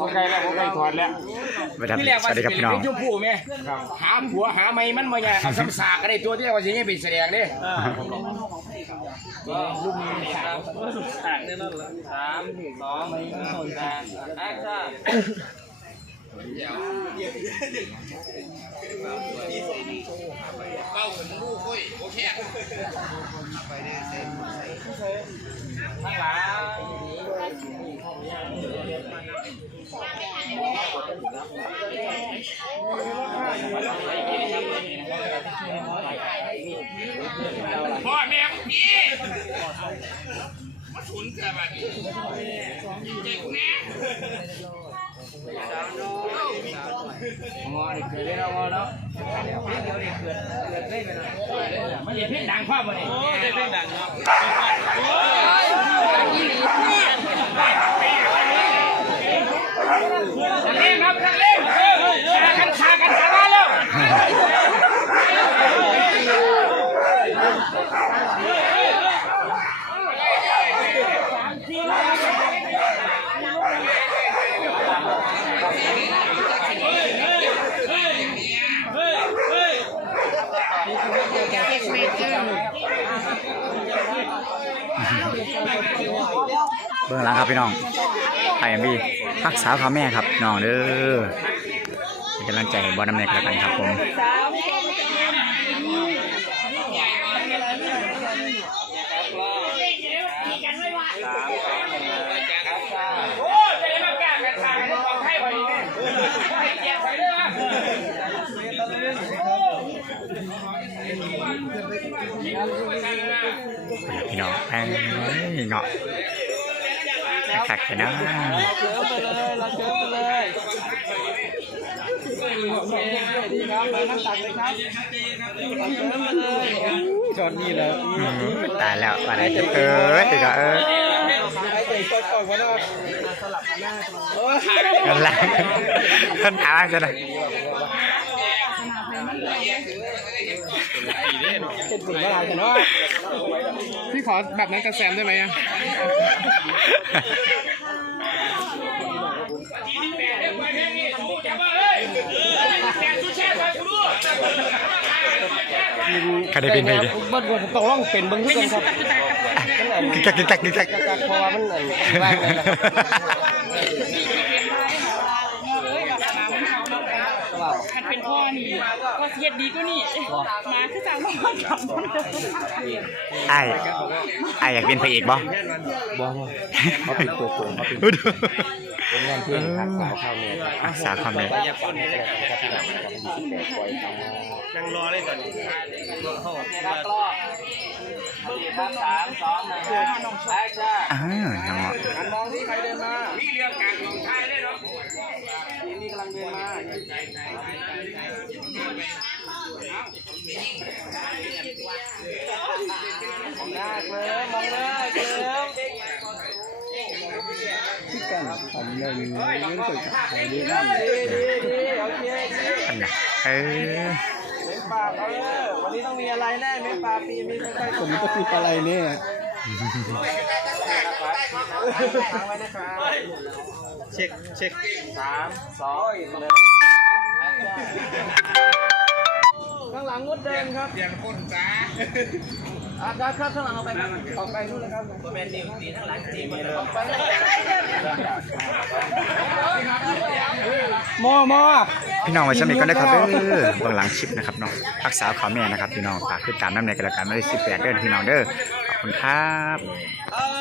ผมใกล้แล้วผมใกล้ถอดแล้วสวัสดีครับที่แรกสว่าวัสดีครับพี่น้อง เป็นชมพู่ไหมหาผัวหาไม่มันมาเนี่ยเอาซ้ำสากก็ได้ตัวที่แรกว่าสิให้เป็นแสดงเด้ลูกมีสามสากแน่นอนเลยสามสองหนึ่งสามแอคชั่น โอเคข้างหลังพ่อแม่พี่มาฉุนเกิดแบบนี้เจ็บแน่ เด็กเกิดได้แล้วงอเนาะเดี๋ยวเดี๋ยวเด็กเกิดเกิดได้ไปหน่อยไม่ใช่เพลงดังภาพบ่เนี่ยโอ้เพลงดังเนาะเล่นครับเล่นชากันชากันชากันแล้วเบื้องหลังครับพี่น้องไอเอ็มบีรักษาพ่อแม่ครับน้องเด้อเป็นกำลังใจบอลน้ำแหน่งแล้วกันครับผมโอ้ยเป็นมาแก้กันชากันของไทยพอดีเนี่ยแจกไปเลยว่ะพี่น้องแป้งเงาะ คักๆเลยนะเชิญไปเลยเราเชิญไปเลยดีครับไปนั่งตักเลยครับเชิญไปเลยจอดนี่แล้วตายแล้วอะไรจะเอออีกอะเออไอ้เด็กกอนวะเนาะสลับกันหน้าโอ้ยกันแรกันถามจะได้ เป็นสิ่งอะไรกันเนาะพี่ขอแบบนั้นกับแซมได้ไหมอะใครได้เป็นใครดิเบิ้ลต้องร้องเป็นเบิ้งทุกคนครับกิกกักกิกกักกิกกักเพราะว่ามันว่างเลยนะครับ มันเป็นพ่อนี่ก็ เสียดดีก็นี่หมาคือจังมาทำไอ้ไอ้อยากเป็นพระเอกบ่บ่เขาเป็นตัวโกงเขาเป็นเป็นงานที่หักสาวข้าวเมียรักษาความเลยอย่าปนนี่เลยครับที่หลังกับยี่สิบแปดปล่อยครับนั่งรอเลยตอนนี้ครับรอบครับสามสองหนึ่งแอคชั่นอ้าวน้องเงาะหันมองที่ใครเดินมาพี่เรื่องการของไทยเลยเนาะทีนี้กำลังเดินมา หน้าเคลิ้มมองหน้าเคลิ้มที่กันทำเลยไม่รู้สึกอะไรดีดีดีโอเคดีอันน่ะเออเมปาเออวันนี้ต้องมีอะไรแน่เมปาปีมีใกล้ๆผมจะมีอะไรเนี่ยเช็คเช็คสามสองหนึ่ง งหลังงดเดินครับเสียงคนจ้าอะครับครับข้างหลังเอาไปครับออกไปนู่นเลยครับตัวเป็นนิวตีข้างหลังตีมันออกไปมอมอพี่น้องไว้สมิก็ได้ครับเด้อเบื้องหลังคลิปนะครับน้องรักษาความแม่นะครับพี่น้องฝากติดตามน้ำในกระดานไม่ได้สิบแปดเด้อพี่น้องเด้อขอบคุณครับ